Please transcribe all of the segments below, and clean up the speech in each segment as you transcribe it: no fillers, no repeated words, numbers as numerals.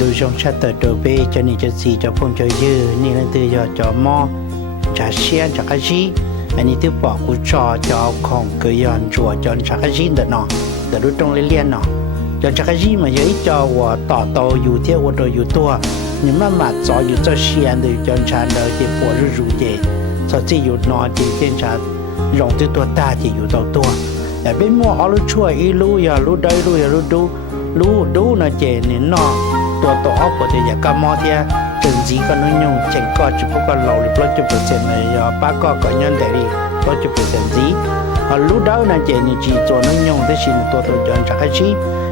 lưu trong sát tờ đồ bê cho nên cho gì cho phong cho dư nên là từ giờ cho mò trả xiên trả cái gì anh ấy tiếp bỏ cú trò cho không cứ dọn chùa cho trả cái gì được nó để lúc trong lấy liên nó cho trả cái gì mà giấy cho và tỏ tàu dù thế và đồ dù tua nhưng mà cho dù cho xiên thì cho trả đời thì bỏ rủ rủ thế sau khi dù nó thì trên trả rộng từ tua ta thì dù tàu tua để bên mua ở lúc chùa ý lúc giờ lúc đây lúc giờ lúc đu nó chè nên nóตัวต่อออกก็จะอยากกำมอเทียถึงจีก็น้อยยงเช่นก็จะพวกก็เราหรือ100%เลยป้าก็ยันแต่ดี100%จีรู้ได้นะเจนี่จีตัวน้อยยงได้ชินตัวจนชักชี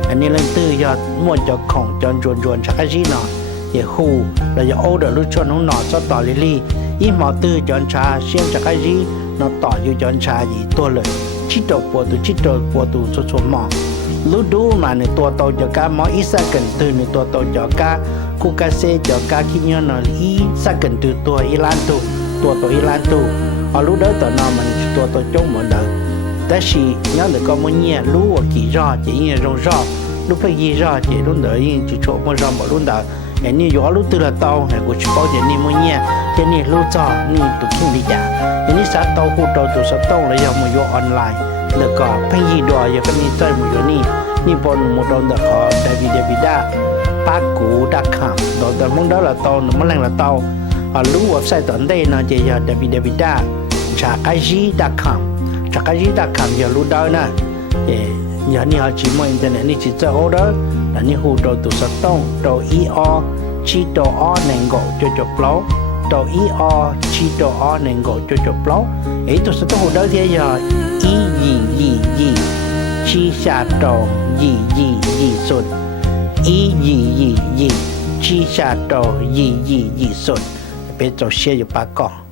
อันนี้เรื่องตื้อยอดม้วนจะของจนจวนชักชีเนาะเดี๋ยวหูเราจะโอ้เดี๋ยวรู้ชวนน้องหนอจะต่อลิลี่อีหมอตื้อจนชาเชี่ยงชักชีเนาะต่ออยู่จนชาอีตัวเลยชิดตัวปวดตัวชวนหมอรู้ดูมาในตัวโตจะกาหมออีสักกันตื่นในตัวโตจะกาคูกาเซจะกาคิญนออีสักกันตื่นตัวอีลานตัวโตอีลานตัวเอารู้ได้ต่อนอมันตัวโตจงเหมือนเดิมแต่สิย้อนแต่ก็มันเนี่ยรู้ว่ากี่รอดจะยิ่งรงรอดรู้ไปกี่รอดจะรุ่นเดิมยิ่งจะโชว์มันรอบ่รุ่นเดิมเห็นนี่ย้อนรู้ตื่นละโตเห็นกูชิบเอาจะนี่มันเนี่ยเจนี่รู้จ่อนี่ตัวขี้ดีจ้ะเห็นนี่สัตว์โตหูโตตัวสัตว์โตเลยยังมาย้อนออนไลน์แล้วก็เพิ่งยีดอยอย่างก็มีใจมือนี่บนมุดอนเดขอเดวิดาปากูดักขามโดนแต่มึงđó là tao nóแรงละเตารู้ว่าใส่ตอนได้นะเจียเดวิดาจากไอจีดักขามอย่ารู้ได้นะอย่านี่เขาจีมอินเทอร์เน็ตนี่จีเจ้าเด้อแต่นี่หูโดนตัวสต้งโดอีออชีโดออหนึ่งก็จบแล้วโดอีออชีโดออหนึ่งก็จบแล้วไอ้ตัวสต้งหูได้ที่อย่าอียี่ชีชาโตยี่สุดอียี่ชีชาโตยี่สุดเป็นตัวเชียอยู่ปากก่อ